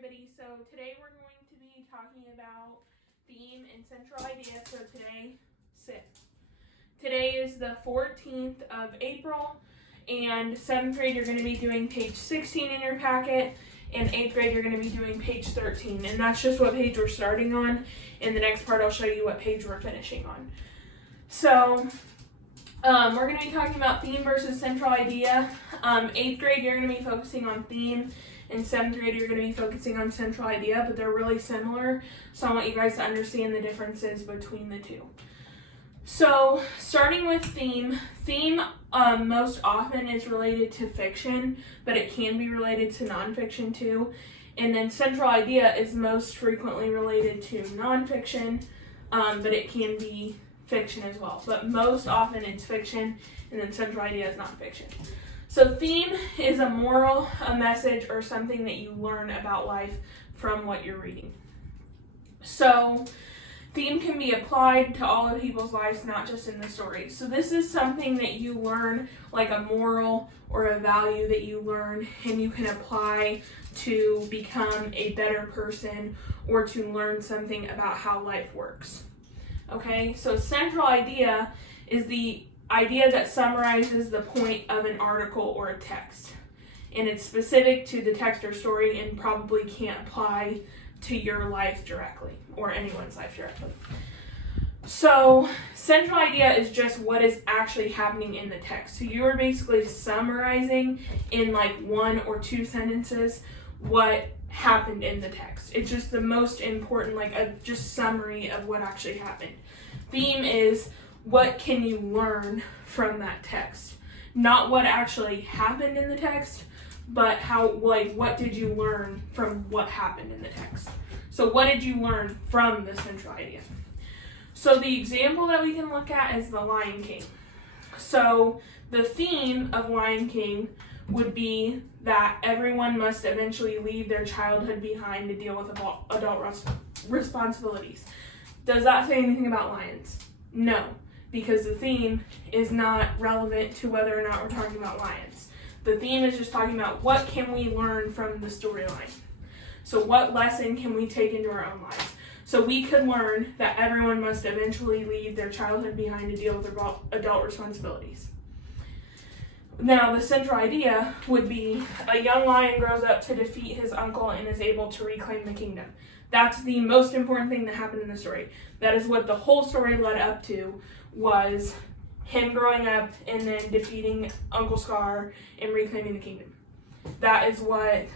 everybody. So today we're going to be talking about theme and central idea. So today is the 14th of April, and 7th grade you're going to be doing page 16 in your packet, and 8th grade you're going to be doing page 13, and that's just what page we're starting on. In the next part I'll show you what page we're finishing on. So we're going to be talking about theme versus central idea. 8th grade you're going to be focusing on theme, and 7th grade you're going to be focusing on central idea, but they're really similar, so I want you guys to understand the differences between the two. So starting with theme most often is related to fiction, but it can be related to nonfiction too. And then central idea is most frequently related to nonfiction, but it can be fiction as well. But most often it's fiction, and then central idea is nonfiction. So theme is a moral, a message, or something that you learn about life from what you're reading. So theme can be applied to all of people's lives, not just in the story. So this is something that you learn, like a moral or a value that you learn, and you can apply to become a better person or to learn something about how life works. Okay, so central idea is the idea that summarizes the point of an article or a text, and it's specific to the text or story and probably can't apply to your life directly or anyone's life directly. So central idea is just what is actually happening in the text. So you are basically summarizing in like 1 or 2 sentences what happened in the text. It's just the most important, like a just summary of what actually happened. Theme is what can you learn from that text? Not what actually happened in the text, but what did you learn from what happened in the text? So what did you learn from the central idea? So the example that we can look at is the Lion King. So the theme of Lion King would be that everyone must eventually leave their childhood behind to deal with adult responsibilities. Does that say anything about lions? No, because the theme is not relevant to whether or not we're talking about lions. The theme is just talking about what can we learn from the storyline. So what lesson can we take into our own lives? So we could learn that everyone must eventually leave their childhood behind to deal with adult responsibilities. Now, the central idea would be a young lion grows up to defeat his uncle and is able to reclaim the kingdom. That's the most important thing that happened in the story. That is what the whole story led up to, was him growing up and then defeating Uncle Scar and reclaiming the kingdom. That is what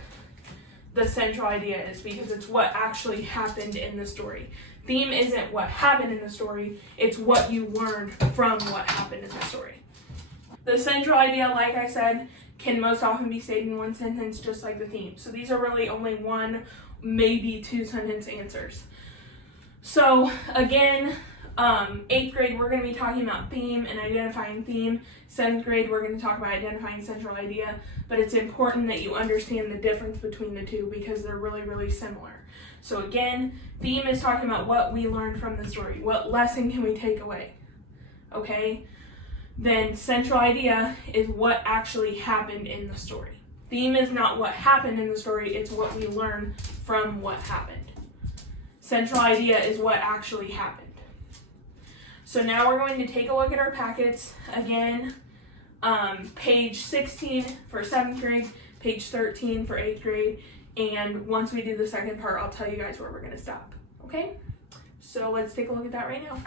the central idea is, because it's what actually happened in the story. Theme isn't what happened in the story, it's what you learned from what happened in the story. The central idea, like I said, can most often be stated in 1 sentence, just like the theme. So these are really only 1, maybe 2 sentence answers. So again, 8th grade, we're going to be talking about theme and identifying theme. 7th grade, we're going to talk about identifying central idea, but it's important that you understand the difference between the two because they're really, really similar. So again, theme is talking about what we learned from the story. What lesson can we take away? Okay? Then central idea is what actually happened in the story. Theme is not what happened in the story, it's what we learn from what happened. Central idea is what actually happened. So now we're going to take a look at our packets. Again, page 16 for 7th grade, page 13 for 8th grade, and once we do the second part, I'll tell you guys where we're going to stop. Okay? So let's take a look at that right now.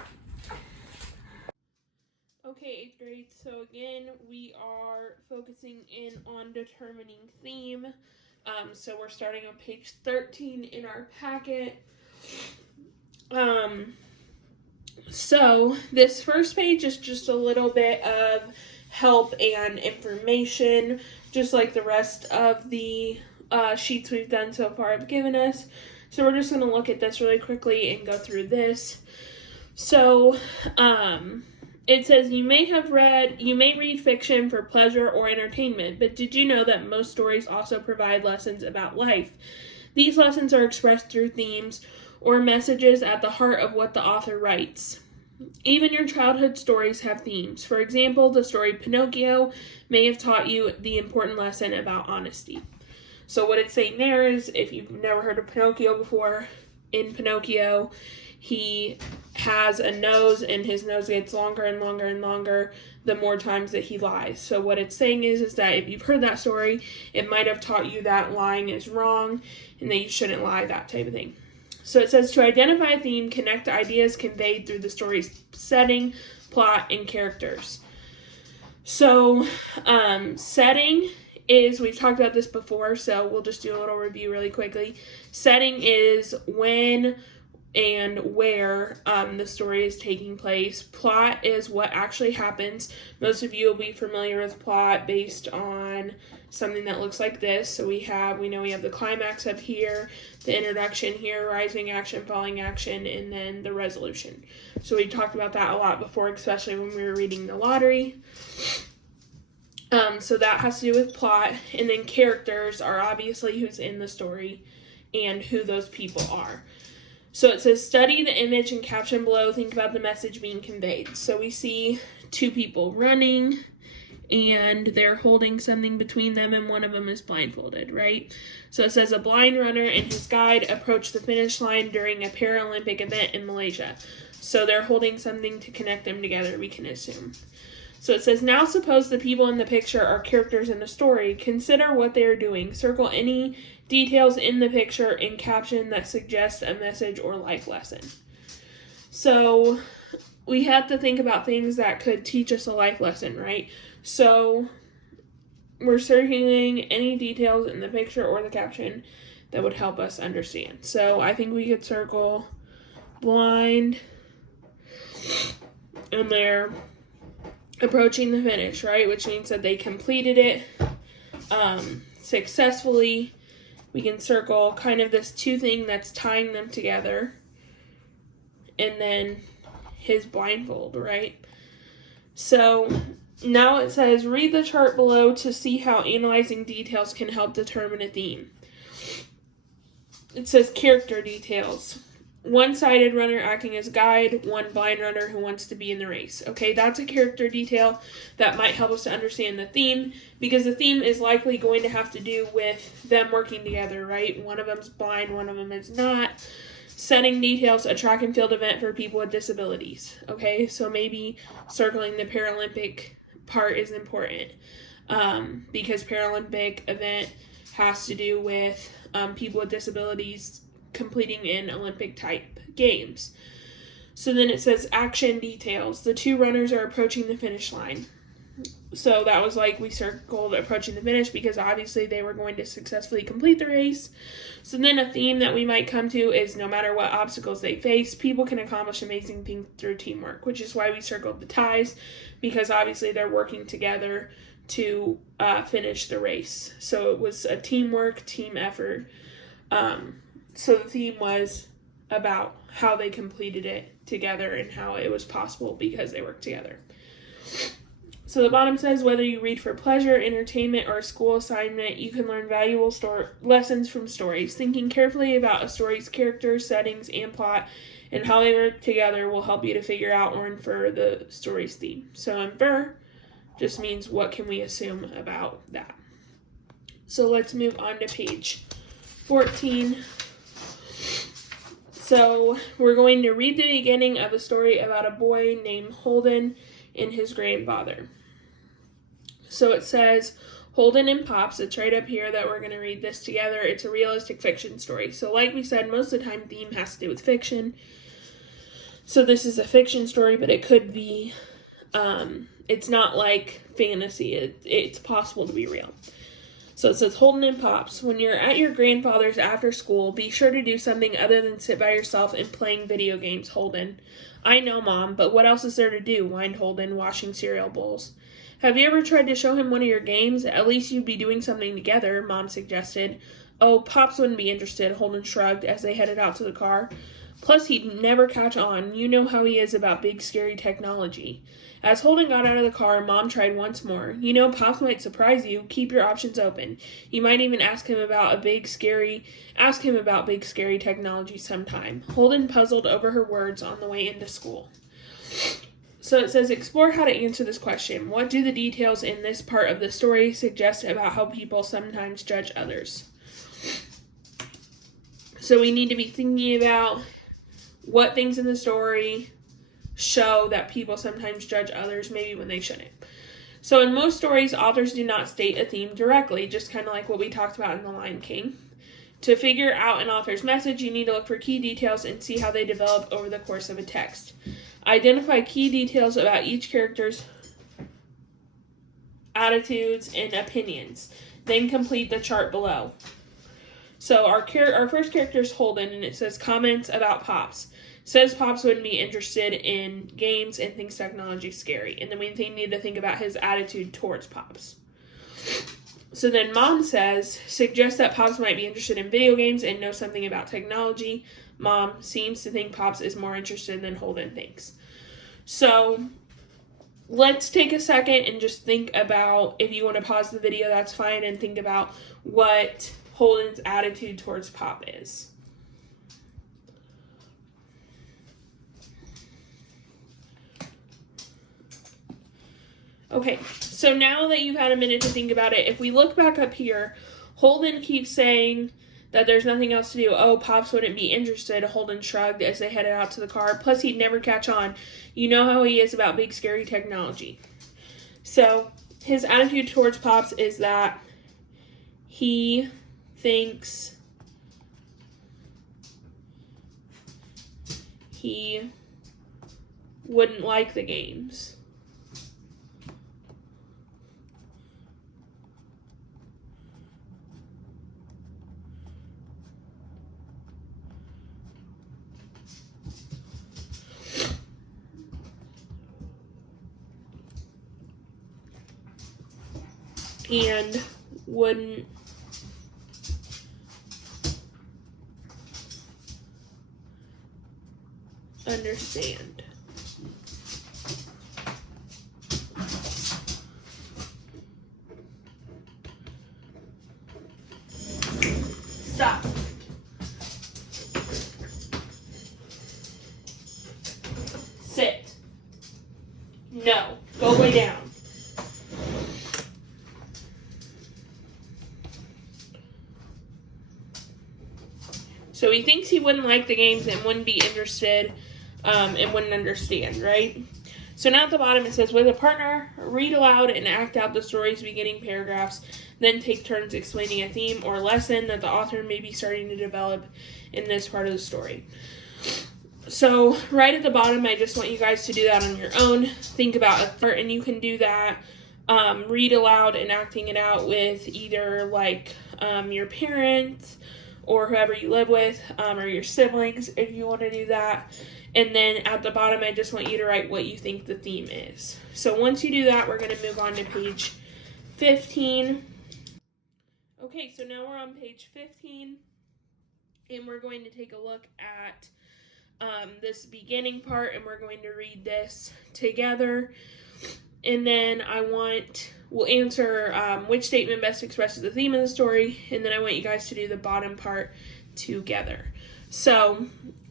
Okay, 8th grade, so again, we are focusing in on determining theme. So we're starting on page 13 in our packet. So this first page is just a little bit of help and information, just like the rest of the sheets we've done so far have given us. So we're just going to look at this really quickly and go through this. So, it says, you may read fiction for pleasure or entertainment, but did you know that most stories also provide lessons about life? These lessons are expressed through themes or messages at the heart of what the author writes. Even your childhood stories have themes. For example, the story Pinocchio may have taught you the important lesson about honesty. So what it's saying there is, if you've never heard of Pinocchio before, in Pinocchio, he has a nose, and his nose gets longer and longer and longer the more times that he lies. So what it's saying is that if you've heard that story, it might have taught you that lying is wrong and that you shouldn't lie, that type of thing. So it says, to identify a theme, connect ideas conveyed through the story's setting, plot, and characters. So setting is, we've talked about this before, so we'll just do a little review really quickly. Setting is when and where the story is taking place. Plot is what actually happens. Most of you will be familiar with plot based on something that looks like this. So we know we have the climax up here, the introduction here, rising action, falling action, and then the resolution. So we talked about that a lot before, especially when we were reading The Lottery. So that has to do with plot, and then characters are obviously who's in the story and who those people are. So it says, study the image and caption below, think about the message being conveyed. So we see two people running, and they're holding something between them, and one of them is blindfolded, right? So it says, a blind runner and his guide approached the finish line during a Paralympic event in Malaysia. So they're holding something to connect them together, we can assume. So it says, now suppose the people in the picture are characters in the story. Consider what they are doing. Circle any details in the picture and caption that suggest a message or life lesson. So we have to think about things that could teach us a life lesson, right? So we're circling any details in the picture or the caption that would help us understand. So I think we could circle blind, and they're approaching the finish, right? Which means that they completed it successfully. We can circle kind of this two thing that's tying them together, and then his blindfold, right? So now it says, read the chart below to see how analyzing details can help determine a theme. It says character details. One-sided runner acting as guide, one blind runner who wants to be in the race. Okay, that's a character detail that might help us to understand the theme, because the theme is likely going to have to do with them working together, right? One of them's blind, one of them is not. Setting details, a track and field event for people with disabilities. Okay, so maybe circling the Paralympic part is important, because Paralympic event has to do with people with disabilities completing in Olympic type games. So then it says action details. The two runners are approaching the finish line. So that was like we circled approaching the finish because obviously they were going to successfully complete the race. So then a theme that we might come to is no matter what obstacles they face, people can accomplish amazing things through teamwork, which is why we circled the ties, because obviously they're working together to finish the race. So it was a teamwork, team effort. So the theme was about how they completed it together and how it was possible because they worked together. So the bottom says, whether you read for pleasure, entertainment, or a school assignment, you can learn valuable lessons from stories. Thinking carefully about a story's characters, settings, and plot, and how they work together will help you to figure out or infer the story's theme. So infer just means what can we assume about that. So let's move on to page 14. So we're going to read the beginning of a story about a boy named Holden and his grandfather. So it says, Holden and Pops, it's right up here that we're going to read this together. It's a realistic fiction story. So like we said, most of the time theme has to do with fiction. So this is a fiction story, but it could be, it's not like fantasy. It's possible to be real. So it says, Holden and Pops, when you're at your grandfather's after school, be sure to do something other than sit by yourself and playing video games, Holden. I know, Mom, but what else is there to do? Whined Holden, washing cereal bowls. Have you ever tried to show him one of your games? At least you'd be doing something together, Mom suggested. Oh, Pops wouldn't be interested, Holden shrugged as they headed out to the car. Plus, he'd never catch on. You know how he is about big, scary technology. As Holden got out of the car, Mom tried once more. You know, Pops might surprise you. Keep your options open. You might even ask him about big, scary technology sometime. Holden puzzled over her words on the way into school. So it says, explore how to answer this question. What do the details in this part of the story suggest about how people sometimes judge others? So we need to be thinking about what things in the story show that people sometimes judge others maybe when they shouldn't. So in most stories, authors do not state a theme directly, just kind of like what we talked about in The Lion King. To figure out an author's message, you need to look for key details and see how they develop over the course of a text. Identify key details about each character's attitudes and opinions. Then complete the chart below. So our first character is Holden, and it says comments about Pops. Says Pops wouldn't be interested in games and thinks technology is scary. And then we need to think about his attitude towards Pops. So then Mom says, suggests that Pops might be interested in video games and know something about technology. Mom seems to think Pops is more interested than Holden thinks. So let's take a second and just think about, if you want to pause the video, that's fine, and think about what Holden's attitude towards Pop is. Okay, so now that you've had a minute to think about it, if we look back up here, Holden keeps saying that there's nothing else to do. Oh, Pops wouldn't be interested. Holden shrugged as they headed out to the car. Plus, he'd never catch on. You know how he is about big, scary technology. So, his attitude towards Pops is that he thinks he wouldn't like the games. And wouldn't understand. Stop. Sit. No. Go lay down. So he thinks he wouldn't like the games and wouldn't be interested and wouldn't understand, right? So now at the bottom it says, with a partner, read aloud and act out the story's beginning paragraphs, then take turns explaining a theme or lesson that the author may be starting to develop in this part of the story. So right at the bottom, I just want you guys to do that on your own. Think about a part, and you can do that, read aloud and acting it out with either like your parents, or whoever you live with, or your siblings, if you want to do that. And then at the bottom, I just want you to write what you think the theme is. So once you do that, we're going to move on to page 15. Okay, so now we're on page 15, and we're going to take a look at this beginning part, and we're going to read this together. And then we'll answer which statement best expresses the theme of the story, and then I want you guys to do the bottom part together. So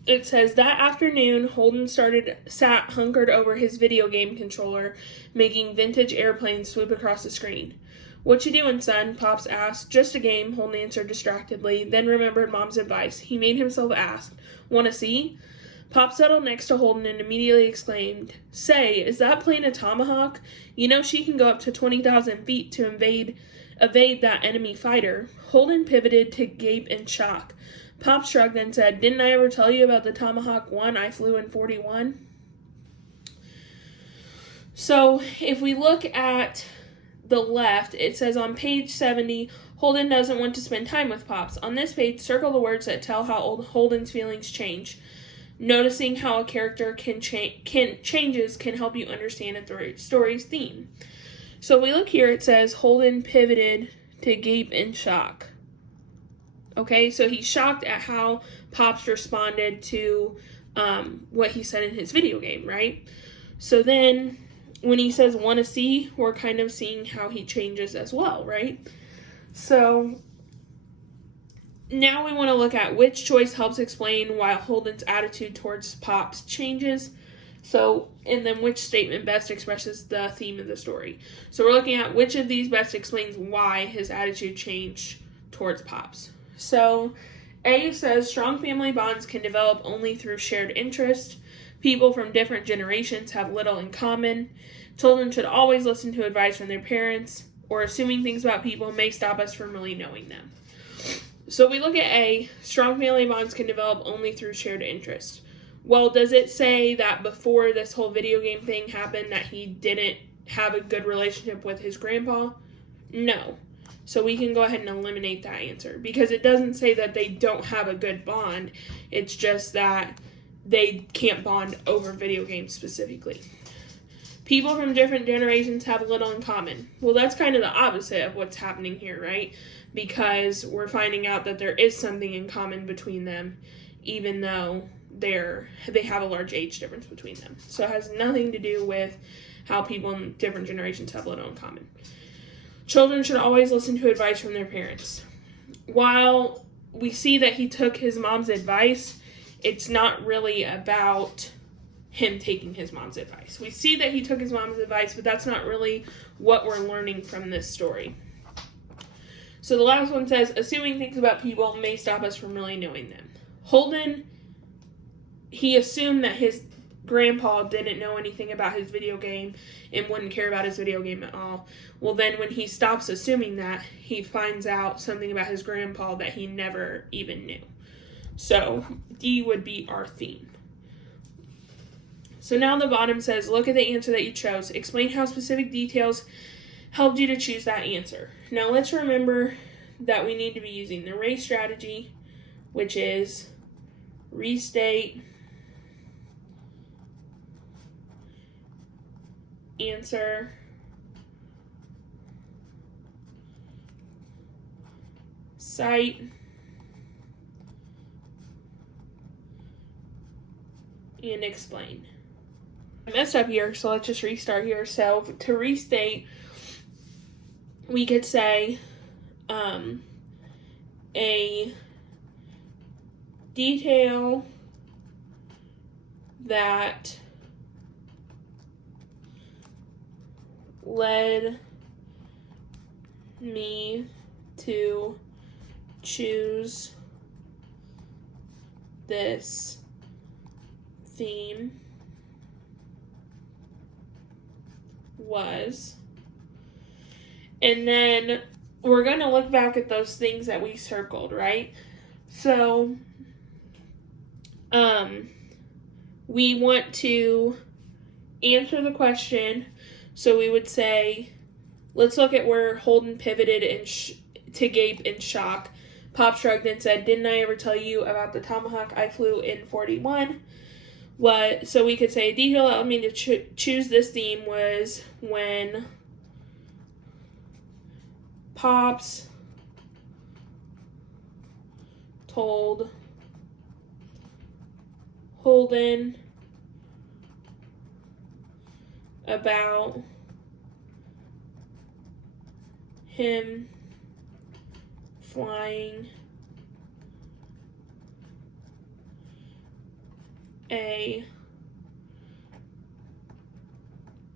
it says, that afternoon, Holden sat hunkered over his video game controller, making vintage airplanes swoop across the screen. What you doing, son? Pops asked. Just a game, Holden answered distractedly, then remembered Mom's advice. He made himself ask, want to see? Pop settled next to Holden and immediately exclaimed, say, is that plane a Tomahawk? You know she can go up to 20,000 feet to evade that enemy fighter. Holden pivoted to gape in shock. Pop shrugged and said, didn't I ever tell you about the Tomahawk 1 I flew in 41? So if we look at the left, it says on page 70, Holden doesn't want to spend time with Pops. On this page, circle the words that tell how Holden's feelings change. Noticing how a character changes can help you understand a story's theme. So we look here, it says Holden pivoted to gape in shock. Okay, so he's shocked at how Pops responded to what he said in his video game, right? So then when he says want to see, we're kind of seeing how he changes as well, right? So now we want to look at which choice helps explain why Holden's attitude towards Pops changes. So, and then which statement best expresses the theme of the story. So we're looking at which of these best explains why his attitude changed towards Pops. So A says strong family bonds can develop only through shared interest. People from different generations have little in common. Children should always listen to advice from their parents, or assuming things about people may stop us from really knowing them. So we look at A, strong family bonds can develop only through shared interest. Well, does it say that before this whole video game thing happened that he didn't have a good relationship with his grandpa? No. So we can go ahead and eliminate that answer because it doesn't say that they don't have a good bond. It's just that they can't bond over video games specifically. People from different generations have little in common. Well, that's kind of the opposite of what's happening here, right? Because we're finding out that there is something in common between them, even though they have a large age difference between them. So it has nothing to do with how people in different generations have little in common. Children should always listen to advice from their parents. While we see that he took his mom's advice, it's not really about him taking his mom's advice. We see that he took his mom's advice, but that's not really what we're learning from this story. So the last one says, assuming things about people may stop us from really knowing them. Holden, he assumed that his grandpa didn't know anything about his video game and wouldn't care about his video game at all. Well, then when he stops assuming that, he finds out something about his grandpa that he never even knew. So D would be our theme. So now the bottom says, look at the answer that you chose. Explain how specific details helped you to choose that answer. Now let's remember that we need to be using the race strategy, which is restate, answer, cite, and explain. I messed up here, so let's just restart here. So to restate, we could say a detail that led me to choose this theme was, and then we're going to look back at those things that we circled, right? So we want to answer the question. So we would say, let's look at where Holden pivoted to Gabe in shock. Pop shrugged and said, didn't I ever tell you about the Tomahawk I flew in 41? So we could say, a detail that led me to choose this theme was when Pops told Holden about him flying a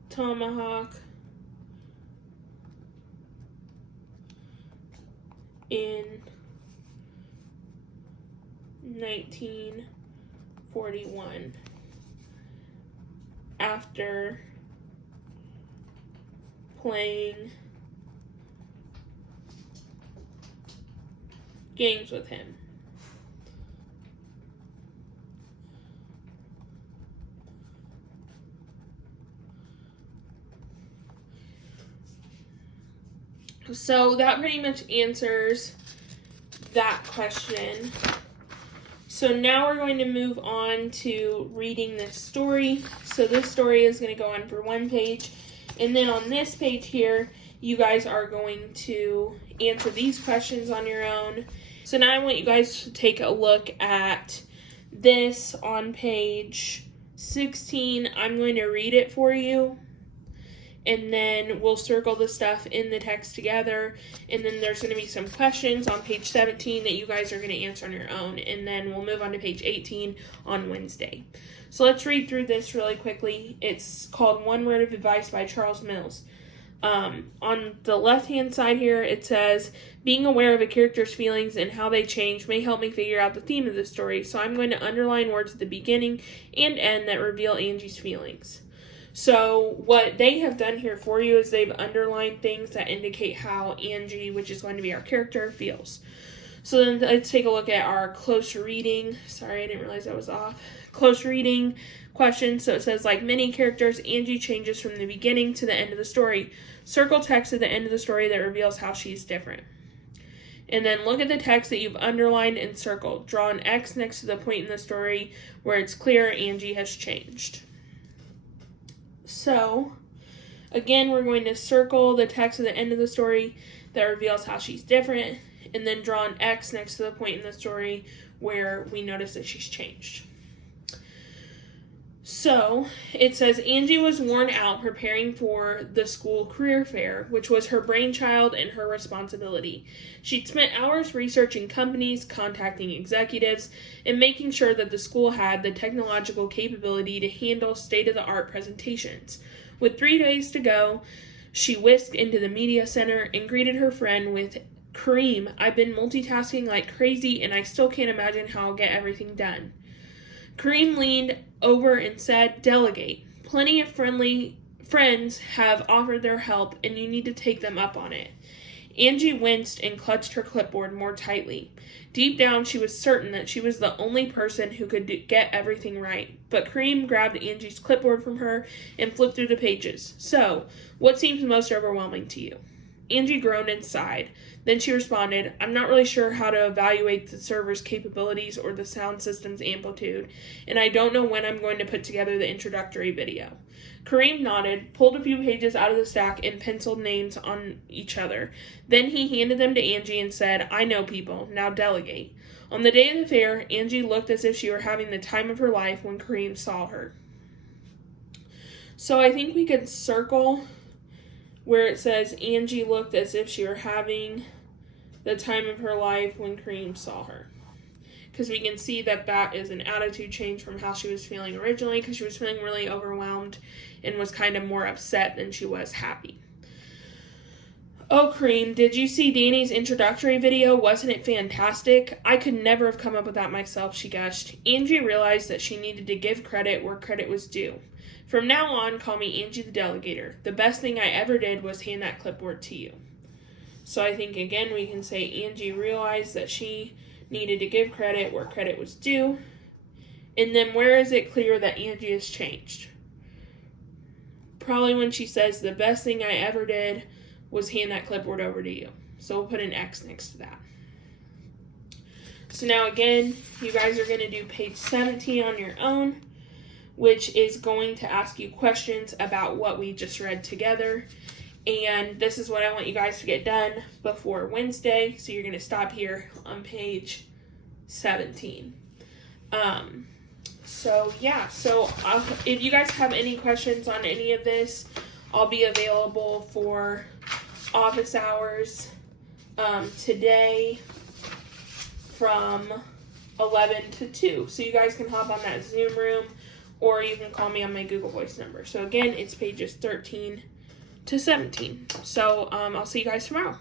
Tomahawk in 1941 after playing games with him. So that pretty much answers that question. So now we're going to move on to reading this story. So this story is going to go on for one page. And then on this page here, you guys are going to answer these questions on your own. So now I want you guys to take a look at this on page 16. I'm going to read it for you. And then we'll circle the stuff in the text together. And then there's going to be some questions on page 17 that you guys are going to answer on your own. And then we'll move on to page 18 on Wednesday. So let's read through this really quickly. It's called One Word of Advice by Charles Mills. On the left-hand side here, it says, being aware of a character's feelings and how they change may help me figure out the theme of the story, so I'm going to underline words at the beginning and end that reveal Angie's feelings. So what they have done here for you is they've underlined things that indicate how Angie, which is going to be our character, feels. So then let's take a look at our close reading. Sorry, I didn't realize that was off. Close reading question. So it says, like many characters, Angie changes from the beginning to the end of the story. Circle text at the end of the story that reveals how she's different. And then look at the text that you've underlined and circled. Draw an X next to the point in the story where it's clear Angie has changed. So, again, we're going to circle the text at the end of the story that reveals how she's different, and then draw an X next to the point in the story where we notice that she's changed. So, it says, Angie was worn out preparing for the school career fair, which was her brainchild and her responsibility. She'd spent hours researching companies, contacting executives, and making sure that the school had the technological capability to handle state-of-the-art presentations. With 3 days to go, she whisked into the media center and greeted her friend with, Kareem, I've been multitasking like crazy and I still can't imagine how I'll get everything done. Kareem leaned over and said, delegate. Plenty of friends have offered their help and you need to take them up on it. Angie winced and clutched her clipboard more tightly. Deep down, she was certain that she was the only person who could get everything right. But Kareem grabbed Angie's clipboard from her and flipped through the pages. So, what seems most overwhelming to you? Angie groaned and sighed. Then she responded, I'm not really sure how to evaluate the server's capabilities or the sound system's amplitude, and I don't know when I'm going to put together the introductory video. Kareem nodded, pulled a few pages out of the stack, and penciled names on each other. Then he handed them to Angie and said, I know people, now delegate. On the day of the fair, Angie looked as if she were having the time of her life when Kareem saw her. So I think we could circle where it says Angie looked as if she were having the time of her life when Kareem saw her. Because we can see that that is an attitude change from how she was feeling originally, because she was feeling really overwhelmed and was kind of more upset than she was happy. Oh, Kareem, did you see Danny's introductory video? Wasn't it fantastic? I could never have come up with that myself, she gushed. Angie realized that she needed to give credit where credit was due. From now on, call me Angie the Delegator. The best thing I ever did was hand that clipboard to you. So I think, again, we can say Angie realized that she needed to give credit where credit was due. And then where is it clear that Angie has changed? Probably when she says, the best thing I ever did was hand that clipboard over to you. So we'll put an X next to that. So now, again, you guys are going to do page 17 on your own, which is going to ask you questions about what we just read together. And this is what I want you guys to get done before Wednesday. So you're going to stop here on page 17. So if you guys have any questions on any of this, I'll be available for office hours today from 11 to 2. So you guys can hop on that Zoom room, or you can call me on my Google Voice number. So again, it's pages 13 to 17. So I'll see you guys tomorrow.